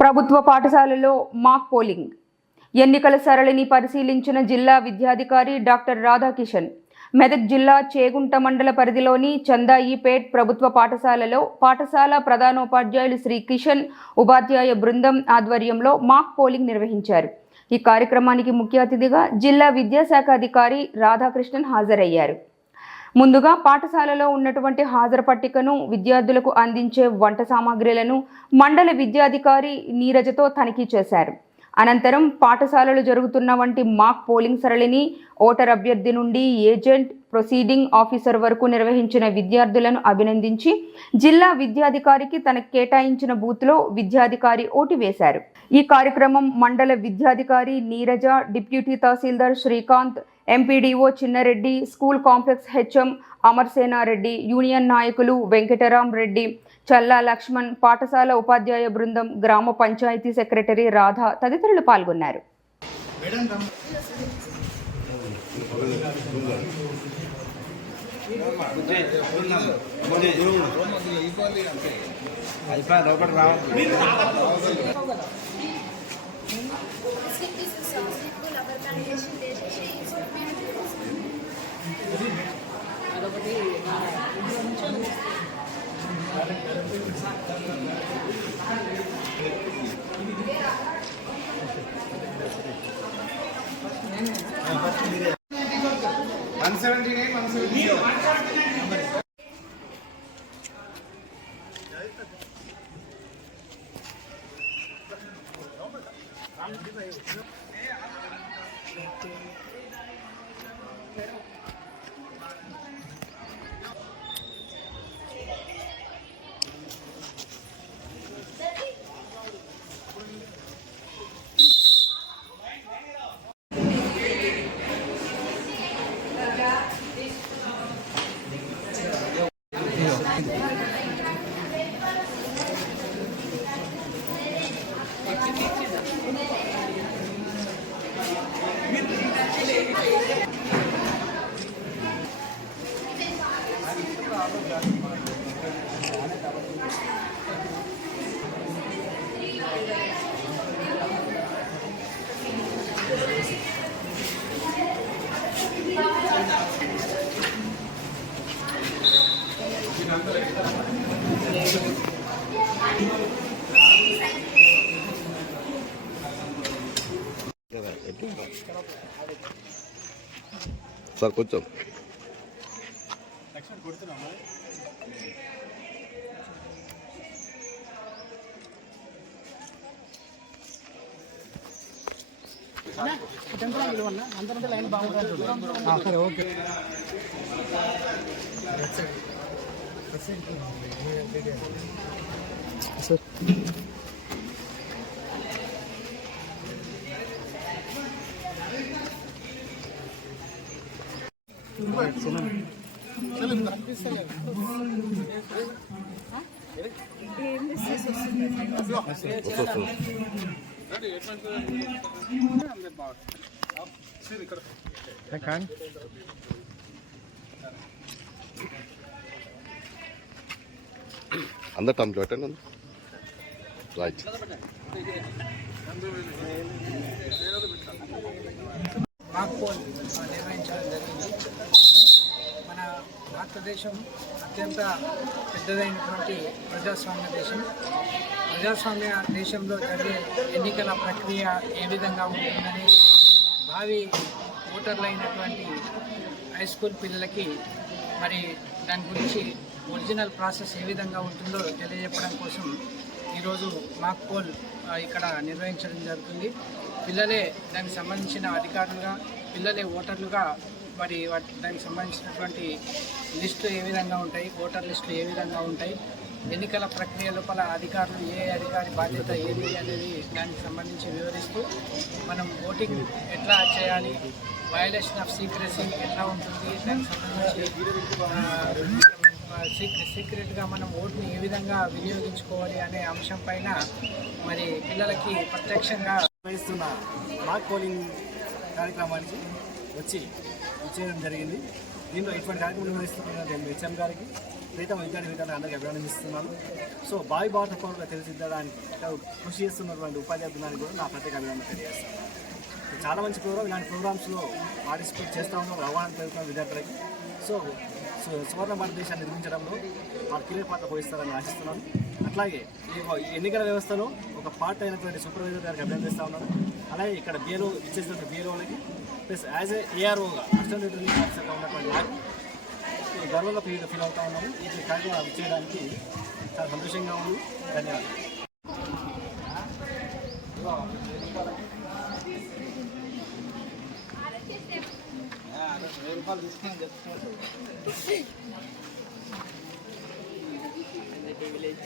ప్రభుత్వ పాఠశాలలో mock polling ఎన్నికల సరళిని పరిశీలించిన జిల్లా విద్యాధికారి డాక్టర్ రాధాకిషన్ మెదక్ జిల్లా చేగుంట మండల పరిధిలోని చందాయిపేట్ ప్రభుత్వ పాఠశాలలో పాఠశాల ప్రధానోపాధ్యాయులు శ్రీ కిషన్ ఉపాధ్యాయ బృందం ఆధ్వర్యంలో మాక్ పోలింగ్ నిర్వహించారు. ఈ కార్యక్రమానికి ముఖ్య అతిథిగా జిల్లా విద్యాశాఖ అధికారి రాధాకృష్ణన్ హాజరయ్యారు. ముందుగా పాఠశాలలో ఉన్నటువంటి హాజరు పట్టికను, విద్యార్థులకు అందించే వంట సామాగ్రిలను మండల విద్యాధికారి నీరజతో తనిఖీ చేశారు. అనంతరం పాఠశాలలో జరుగుతున్న వంటి మాక్ పోలింగ్ సరళిని ఓటర్ అభ్యర్థి నుండి ఏజెంట్, ప్రొసీడింగ్ ఆఫీసర్ వరకు నిర్వహించిన విద్యార్థులను అభినందించి జిల్లా విద్యాధికారికి తనకు కేటాయించిన బూత్లో విద్యాధికారి ఓటు వేశారు. ఈ కార్యక్రమం మండల విద్యాధికారి Neeraja, deputy tahsildar Srikanth, MPDO Chinnareddy, school complex HM Amarsenareddy, union నాయకులు వెంకటరాం రెడ్డి, చల్లా లక్ష్మణ్, పాఠశాల ఉపాధ్యాయ బృందం, గ్రామ పంచాయతీ సెక్రటరీ రాధ తదితరులు పాల్గొన్నారు. సార్ కొంచెం లైన్ బాగుంటుంది. సరే, ఓకే. సార్ అందరు టైం పెట్టండి. రైట్. మాక్ పోల్ నిర్వహించడం జరిగింది. మన భారతదేశం అత్యంత పెద్దదైనటువంటి ప్రజాస్వామ్య దేశం. ప్రజాస్వామ్య దేశంలో జరిగే ఎన్నికల ప్రక్రియ ఏ విధంగా ఉంటుందని భావి ఓటర్లైనటువంటి హై స్కూల్ పిల్లలకి మరి దాని గురించి ఒరిజినల్ ప్రాసెస్ ఏ విధంగా ఉంటుందో తెలియజెప్పడం కోసం ఈరోజు మాక్ పోల్ ఇక్కడ నిర్వహించడం జరుగుతుంది. పిల్లలే దానికి సంబంధించిన అధికారులుగా, పిల్లలే ఓటర్లుగా మరి దానికి సంబంధించినటువంటి లిస్టు ఏ విధంగా ఉంటాయి, ఓటర్ లిస్టులు ఏ విధంగా ఉంటాయి, ఎన్నికల ప్రక్రియ లోపల అధికారులు ఏ అధికారి బాధ్యత ఏది అనేది దానికి సంబంధించి వివరిస్తూ మనం ఓటింగ్ ఎట్లా చేయాలి, వయలేషన్ ఆఫ్ సీక్రెసీ ఎట్లా ఉంటుంది, దానికి సంబంధించి సీక్రెట్గా మనం ఓటుని ఏ విధంగా వినియోగించుకోవాలి అనే అంశం పైన మరి పిల్లలకి ప్రత్యక్షంగా నిర్వహిస్తున్న మాక్ పోలింగ్ కార్యక్రమానికి వచ్చేయడం జరిగింది. దీంట్లో ఇటువంటి కార్యక్రమం నిర్వహిస్తున్న హెచ్ఎం గారికి ప్రీతం విద్యార్థులు అందరికీ అభినందిస్తున్నాను. సో భావి భారత పౌరులుగా తీర్చిదిద్దడానికి కృషి చేస్తున్నటువంటి ఉపాధ్యాయ బృందానికి కూడా నా ప్రత్యేక అభినందన తెలియజేస్తాను. చాలా మంచి ప్రోగ్రామ్, ఇలాంటి ప్రోగ్రామ్స్లో పార్టిసిపేట్ చేస్తూ ఉన్నారు, అవగాహన పెరుగుతున్న విద్యార్థులకి. సో సువర్ణ భారతదేశాన్ని నిర్మించడంలో వారు కీలక పాత్ర పోషిస్తారని ఆశిస్తున్నాను. అట్లాగే ఈ ఎన్నికల వ్యవస్థలో ఒక పార్ట్ అయినటువంటి సూపర్వైజర్ గారికి అభినందిస్తూ ఉన్నాను. అలాగే ఇక్కడ బిఏలో ఇచ్చేసినటువంటి బిఏలోకి ప్లస్ యాజ్ ఏఆర్ఓగా అసిస్టెంట్ రిటర్నింగ్ ఆఫీసర్గా ఉన్నటువంటి నాకు గర్వంగా ఫీల్ అవుతా ఉన్నాము. ఈ కార్యక్రమం చేయడానికి చాలా సంతోషంగా ఉంది. ధన్యవాదాలు. విలేజ్